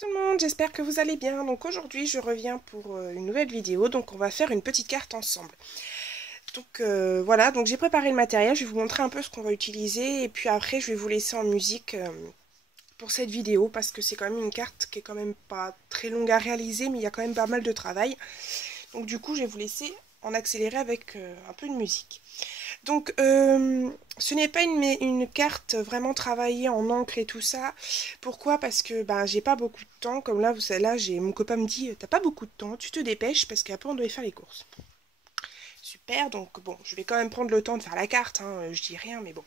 Tout le monde, j'espère que vous allez bien. Donc aujourd'hui je reviens pour une nouvelle vidéo, donc on va faire une petite carte ensemble. Donc voilà, donc j'ai préparé le matériel, je vais vous montrer un peu ce qu'on va utiliser et puis après je vais vous laisser en musique pour cette vidéo parce que c'est quand même une carte qui est quand même pas très longue à réaliser mais il y a quand même pas mal de travail. Donc du coup je vais vous laisser en accéléré avec un peu de musique. Donc, ce n'est pas une carte vraiment travaillée en encre et tout ça. Pourquoi? Parce que ben, j'ai pas beaucoup de temps. Comme là, mon copain me dit, t'as pas beaucoup de temps, tu te dépêches parce qu'après on doit faire les courses. Super, donc bon, je vais quand même prendre le temps de faire la carte, hein, je dis rien, mais bon.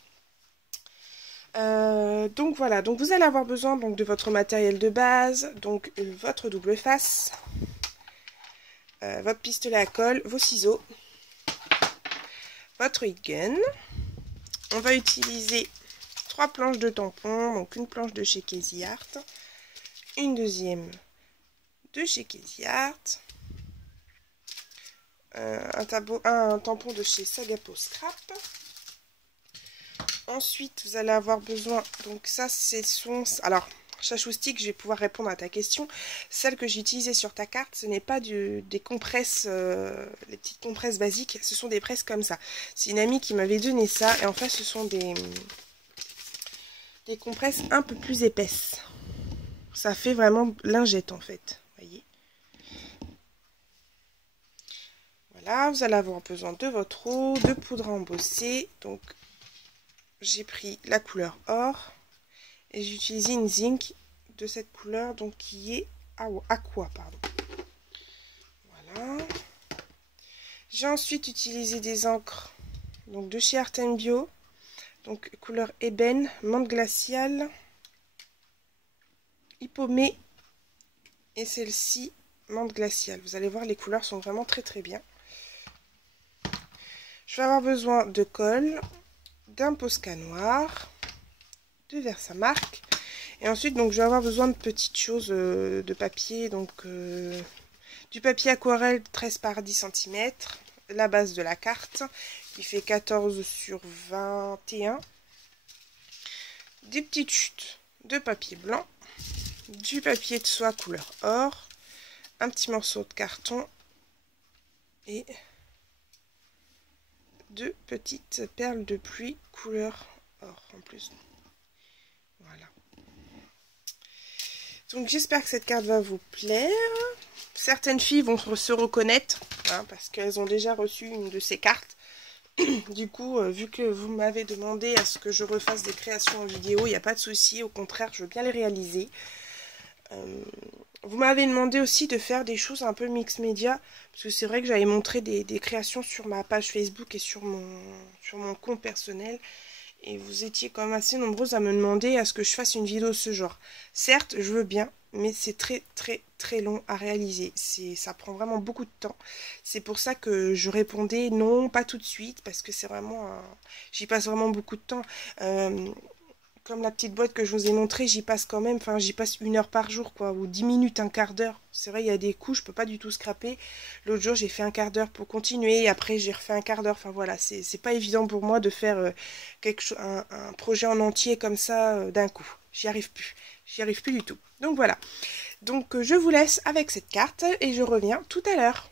Donc voilà, donc vous allez avoir besoin donc, de votre matériel de base, donc votre double face, votre pistolet à colle, vos ciseaux, votre heat gun. On va utiliser 3 planches de tampons, donc une planche de chez Casey Art, une deuxième de chez Casey Art, un tampon de chez Sagapo Scrap. Ensuite, vous allez avoir besoin, donc ça c'est alors, Chachoustic, je vais pouvoir répondre à ta question. Celle que j'ai utilisée sur ta carte, ce n'est pas des compresses, les petites compresses basiques, ce sont des presses comme ça. C'est une amie qui m'avait donné ça, et en fait ce sont des compresses un peu plus épaisses. Ça fait vraiment lingette en fait, voyez. Voilà, vous allez avoir besoin de votre eau, de poudre à embosser. Donc, j'ai pris la couleur or et j'ai utilisé une zinc de cette couleur, donc qui est aqua, pardon. Voilà. J'ai ensuite utilisé des encres donc de chez Art Bio, donc couleur ébène, menthe glaciale, hippomée et celle-ci menthe glaciale. Vous allez voir, les couleurs sont vraiment très très bien. Je vais avoir besoin de colle, d'un Posca noir, de Versamark. Et ensuite, donc, je vais avoir besoin de petites choses de papier. Donc, du papier aquarelle 13 par 10 cm. La base de la carte qui fait 14 sur 21. Des petites chutes de papier blanc. Du papier de soie couleur or. Un petit morceau de carton. Et deux petites perles de pluie couleur or en plus. Voilà. Donc j'espère que cette carte va vous plaire. Certaines filles vont se reconnaître hein, parce qu'elles ont déjà reçu une de ces cartes. Du coup, vu que vous m'avez demandé à ce que je refasse des créations en vidéo, il n'y a pas de souci. Au contraire, je veux bien les réaliser. Vous m'avez demandé aussi de faire des choses un peu mix média. Parce que c'est vrai que j'avais montré des créations sur ma page Facebook et sur mon compte personnel. Et vous étiez quand même assez nombreuses à me demander à ce que je fasse une vidéo de ce genre. Certes, je veux bien, mais c'est très très très long à réaliser. Ça prend vraiment beaucoup de temps. C'est pour ça que je répondais non, pas tout de suite, parce que c'est vraiment... j'y passe vraiment beaucoup de temps. Comme la petite boîte que je vous ai montrée, j'y passe quand même, enfin j'y passe 1 heure par jour, quoi, ou 10 minutes, un quart d'heure. C'est vrai, il y a des coups, je peux pas du tout scraper. L'autre jour, j'ai fait un quart d'heure pour continuer, et après j'ai refait un quart d'heure. Enfin voilà, c'est pas évident pour moi de faire un projet en entier comme ça d'un coup. J'y arrive plus du tout. Donc voilà. Donc je vous laisse avec cette carte, et je reviens tout à l'heure.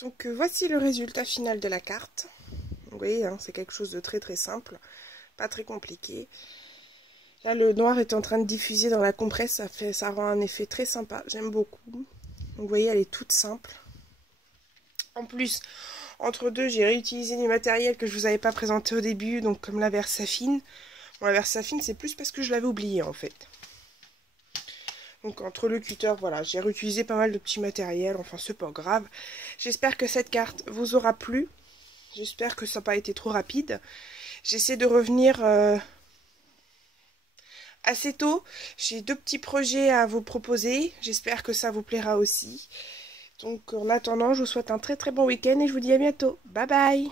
Donc voici le résultat final de la carte. Vous voyez, hein, c'est quelque chose de très très simple, pas très compliqué. Là, le noir est en train de diffuser dans la compresse, ça rend un effet très sympa, j'aime beaucoup. Donc vous voyez, elle est toute simple. En plus, entre deux, j'ai réutilisé du matériel que je vous avais pas présenté au début, donc comme la Versafine. Bon, la Versafine, c'est plus parce que je l'avais oublié en fait. Donc entre le cutter, voilà, j'ai réutilisé pas mal de petits matériels, enfin c'est pas grave. J'espère que cette carte vous aura plu. J'espère que ça n'a pas été trop rapide. J'essaie de revenir assez tôt. J'ai 2 petits projets à vous proposer. J'espère que ça vous plaira aussi. Donc en attendant, je vous souhaite un très très bon week-end et je vous dis à bientôt. Bye bye!